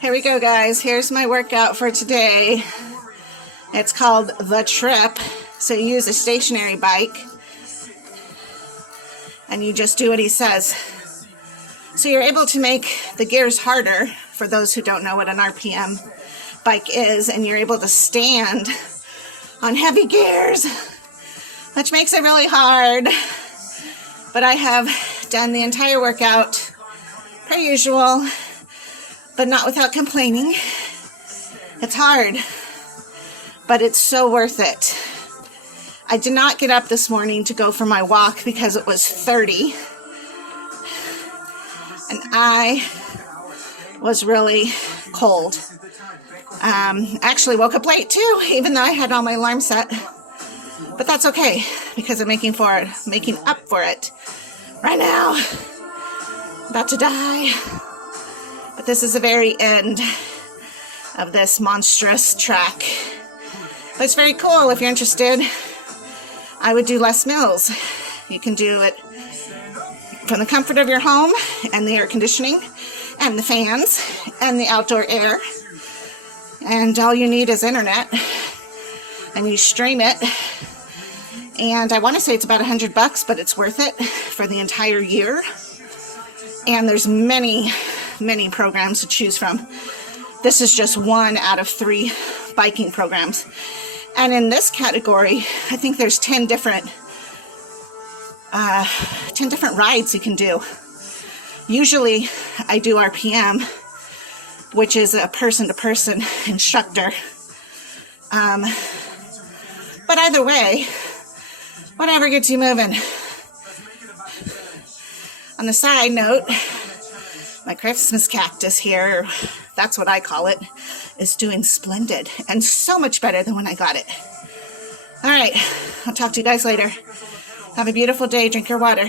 Here we go, guys. Here's my workout for today. It's called The Trip. So you use a stationary bike and you just do what he says. So you're able to make the gears harder for those who don't know what an RPM bike is, and you're able to stand on heavy gears, which makes it really hard. But I have done the entire workout per usual, but not without complaining. It's hard, but it's so worth it. I did not get up this morning to go for my walk because it was 30, and I was really cold. Actually woke up late too, even though I had all my alarms set. But that's okay, because I'm making up for it right now. About to die. But this is the very end of this monstrous track. But it's very cool if you're interested. I would do Les Mills. You can do it from the comfort of your home and the air conditioning and the fans and the outdoor air. And all you need is internet. And you stream it. And I want to say it's about $100, but it's worth it for the entire year. And there's many, many programs to choose from. This is just one out of 3 biking programs. And in this category, I think there's 10 different rides you can do. Usually I do RPM, which is a person-to-person instructor. But either way, whatever gets you moving. On the side note, my Christmas cactus here, that's what I call it, is doing splendid and so much better than when I got it. All right, I'll talk to you guys later. Have a beautiful day. Drink your water.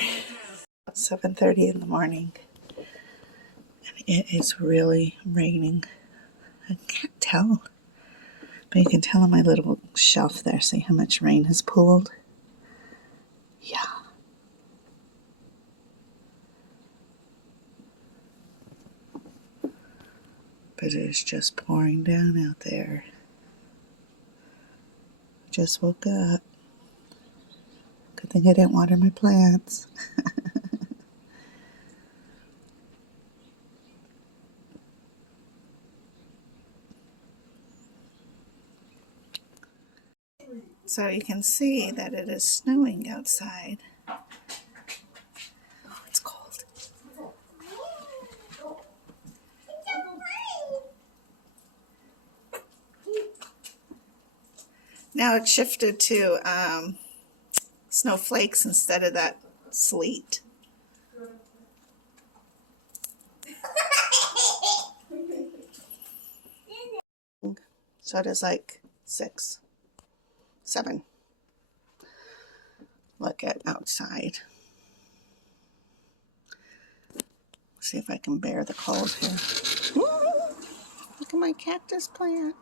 7:30 in the morning, and it is really raining. I can't tell, but you can tell on my little shelf there. See how much rain has pooled? Yeah. But it is just pouring down out there. Just woke up. Good thing I didn't water my plants. So you can see that it is snowing outside. Oh, it's cold. Now it's shifted to snowflakes instead of that sleet. So it is like 6, 7. Look at outside. See if I can bear the cold here. Ooh, look at my cactus plant.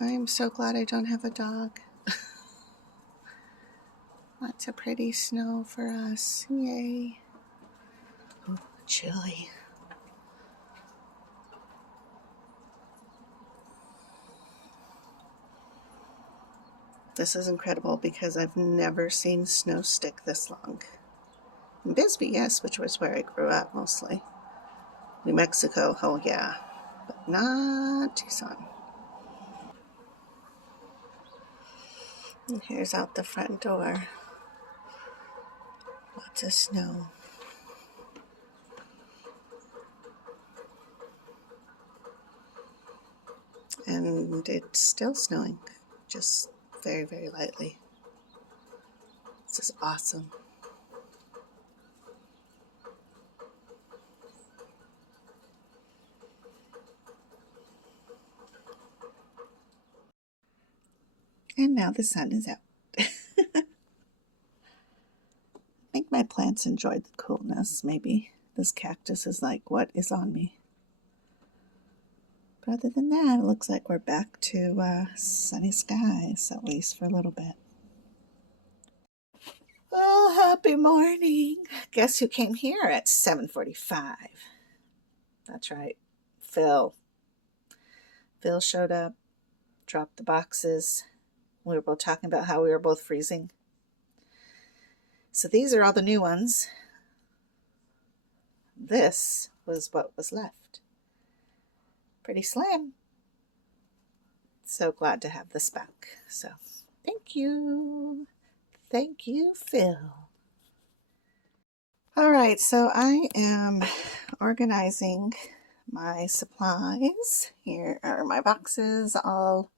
I am so glad I don't have a dog. Lots of pretty snow for us. Yay. Oh, chilly. This is incredible because I've never seen snow stick this long. In Bisbee, yes, which was where I grew up mostly. New Mexico, oh yeah, but not Tucson. And here's out the front door. Lots of snow. And it's still snowing, just very, very lightly. This is awesome. And now the sun is out. I think my plants enjoyed the coolness, maybe. This cactus is like, what is on me? But other than that, it looks like we're back to sunny skies, at least for a little bit. Oh, happy morning. Guess who came here at 7:45? That's right, Phil. Phil showed up, dropped the boxes. We were both talking about how we were both freezing. So these are all the new ones. This was what was left. Pretty slim. So glad to have this back. So thank you. Thank you, Phil. All right, so I am organizing my supplies. Here are my boxes all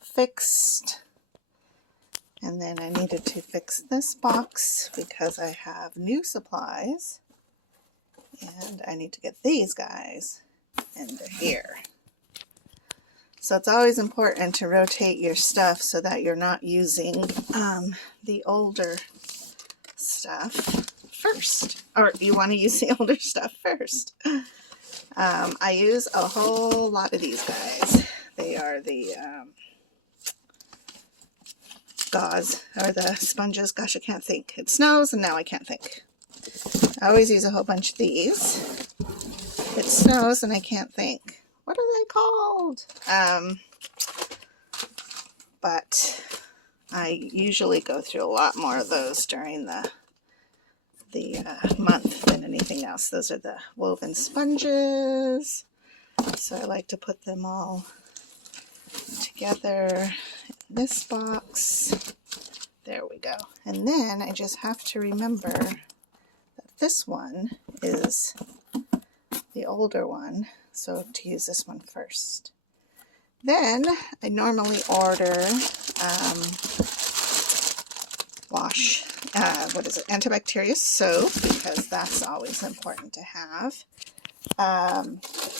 fixed. And then I needed to fix this box because I have new supplies. And I need to get these guys into here. So it's always important to rotate your stuff so that you're not using the older stuff first. Or you want to use the older stuff first. I use a whole lot of these guys. They are the gauze, or the sponges. Gosh, I can't think. It snows and now I can't think. I always use a whole bunch of these. It snows and I can't think. What are they called? But I usually go through a lot more of those during the month than anything else. Those are the woven sponges. So I like to put them all together in this box. There we go. And then I just have to remember that this one is the older one. So to use this one first. Then I normally order antibacterial soap, because that's always important to have.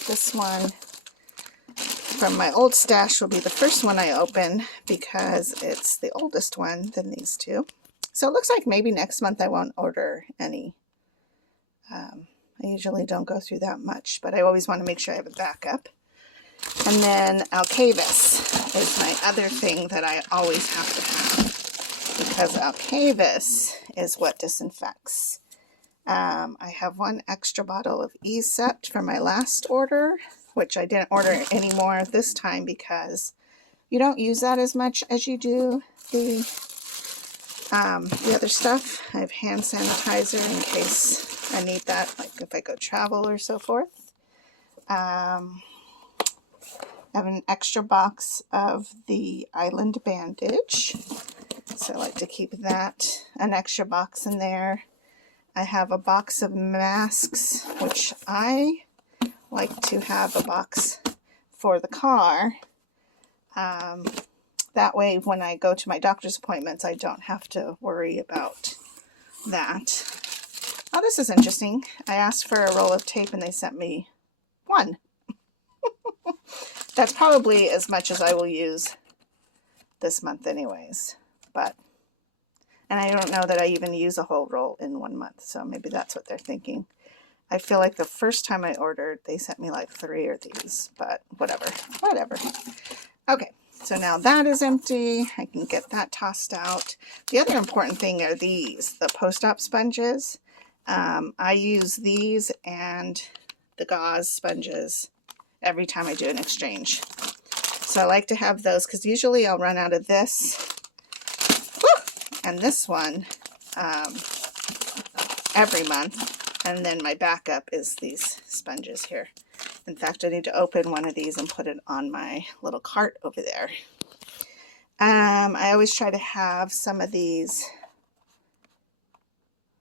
This one from my old stash will be the first one I open because it's the oldest one than these two. So it looks like maybe next month I won't order any. I usually don't go through that much, but I always want to make sure I have a backup. And then Alcavis is my other thing that I always have to have, because Alcavis is what disinfects. I have one extra bottle of E-Sept from my last order, which I didn't order anymore this time because you don't use that as much as you do the other stuff. I have hand sanitizer in case I need that, like if I go travel or so forth. I have an extra box of the Island bandage, so I like to keep that, an extra box in there. I have a box of masks, which I like to have a box for the car. That way when I go to my doctor's appointments, I don't have to worry about that. Oh, this is interesting. I asked for a roll of tape and they sent me one. That's probably as much as I will use this month anyways. And I don't know that I even use a whole roll in 1 month, so maybe that's what they're thinking. I feel like the first time I ordered, they sent me like 3 of these, but whatever. Okay, so now that is empty. I can get that tossed out. The other important thing are these, the post-op sponges. I use these and the gauze sponges every time I do an exchange. So I like to have those because usually I'll run out of this and this one every month. And then my backup is these sponges here. In fact, I need to open one of these and put it on my little cart over there. I always try to have some of these,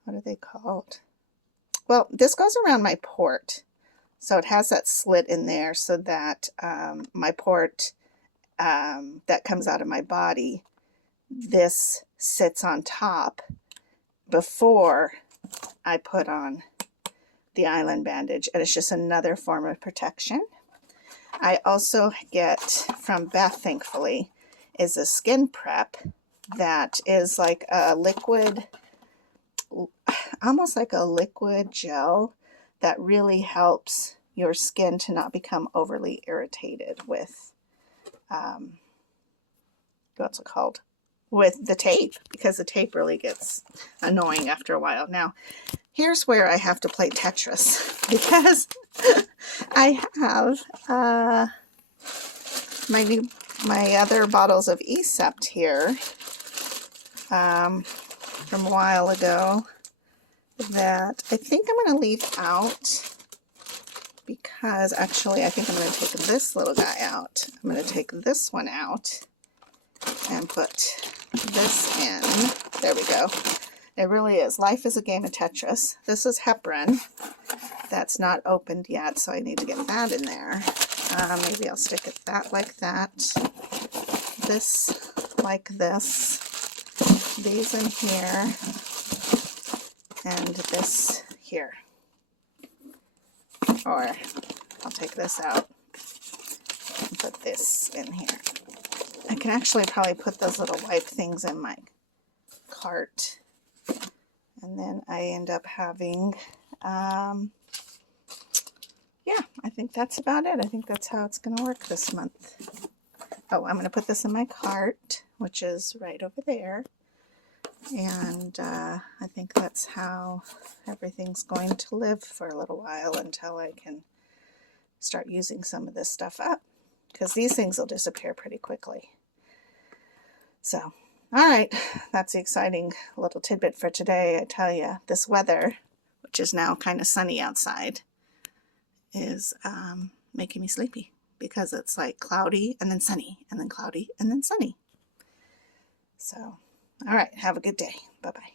what are they called? Well, this goes around my port. So it has that slit in there so that my port that comes out of my body, this sits on top before I put on the Island bandage, and it's just another form of protection. I also get from Beth, thankfully, is a skin prep that is like a liquid, almost like a liquid gel that really helps your skin to not become overly irritated with, what's it called? with the tape, because the tape really gets annoying after a while. Now, here's where I have to play Tetris, because I have my other bottles of Sept here from a while ago that I think I'm going to leave out, because actually I think I'm going to take this little guy out. I'm going to take this one out and put this in. There we go. It really is. Life is a game of Tetris. This is heparin. That's not opened yet, so I need to get that in there. Maybe I'll stick it like that. This like this. These in here. And this here. Or I'll take this out and put this in here. I can actually probably put those little wipe things in my cart. And then I end up having, yeah, I think that's about it. I think that's how it's going to work this month. Oh, I'm going to put this in my cart, which is right over there. And I think that's how everything's going to live for a little while until I can start using some of this stuff up, because these things will disappear pretty quickly. So, all right, that's the exciting little tidbit for today. I tell you, this weather, which is now kind of sunny outside, is making me sleepy, because it's like cloudy and then sunny and then cloudy and then sunny. So, all right, have a good day. Bye-bye.